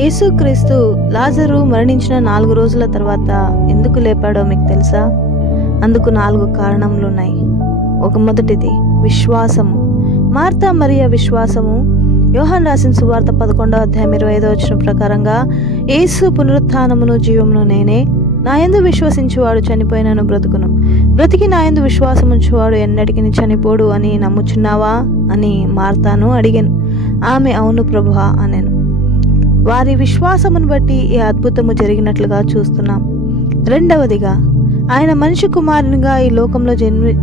యేసుక్రీస్తు లాజరు మరణించిన 4 రోజుల తర్వాత ఎందుకు లేపాడో మీకు తెలుసా? అందుకు 4 కారణములున్నాయి. మొదటిది విశ్వాసము. మార్తా మరియ విశ్వాసము. యోహాను రాసిన సువార్త 11వ అధ్యాయం 25వ వచనం ప్రకారంగా, యేసు పునరుత్థానమును జీవమును నేనే, నా యందు విశ్వసించువాడు చనిపోయినను బ్రతుకును, బ్రతికి నా యందు విశ్వాసముంచువాడు ఎన్నటికి చనిపోడు అని నమ్ముచున్నావా అని మార్తాను అడిగాను. ఆమె అవును ప్రభువా అనెను. వారి విశ్వాసమును బట్టి ఈ అద్భుతము జరిగినట్లుగా చూస్తున్నాం. రెండవదిగా, ఆయన మనిషి కుమారునిగా ఈ లోకంలో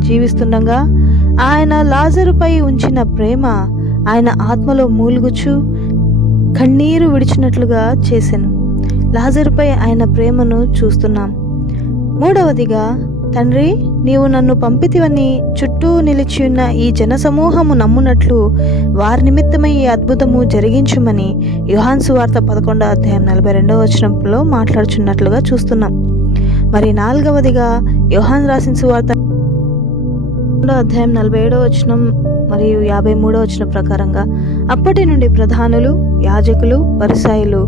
జీవిస్తుండగా ఆయన లాజరుపై ఉంచిన ప్రేమ ఆయన ఆత్మలో మూలుగుచు కన్నీరు విడిచినట్లుగా చేసెను. లాజరుపై ఆయన ప్రేమను చూస్తున్నాం. మూడవదిగా, తండ్రి నీవు నన్ను పంపితివని చుట్టూ నిలిచియున్న ఈ జనసమూహము నమ్మునట్లు వారి నిమిత్తమై ఈ అద్భుతము జరిగించుమని యోహాను సువార్త 11వ అధ్యాయం 42వ వచనంలో మాట్లాడుచున్నట్లుగా చూస్తున్నాం. మరి నాలుగవదిగా, యోహాను రాసిన సువార్త 2వ అధ్యాయం 47వ వచనం మరియు 53వ వచనం ప్రకారంగా, అప్పటి నుండి ప్రధానులు, యాజకులు, పరిసయ్యులు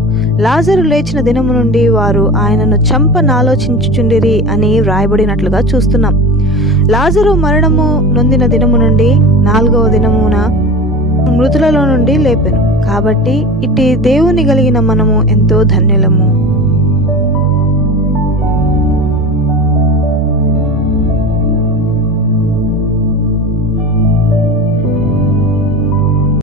లాజరు లేచిన దినము నుండి వారు ఆయనను చంపనాలోచించుచుండిరి అని వ్రాయబడినట్లుగా చూస్తున్నాం. లాజరు మరణము నొందిన దినము నుండి 4వ దినమున మృతులలో నుండి లేపెను. కాబట్టి ఇట్టి దేవుని కలిగిన మనము ఎంతో ధన్యులము.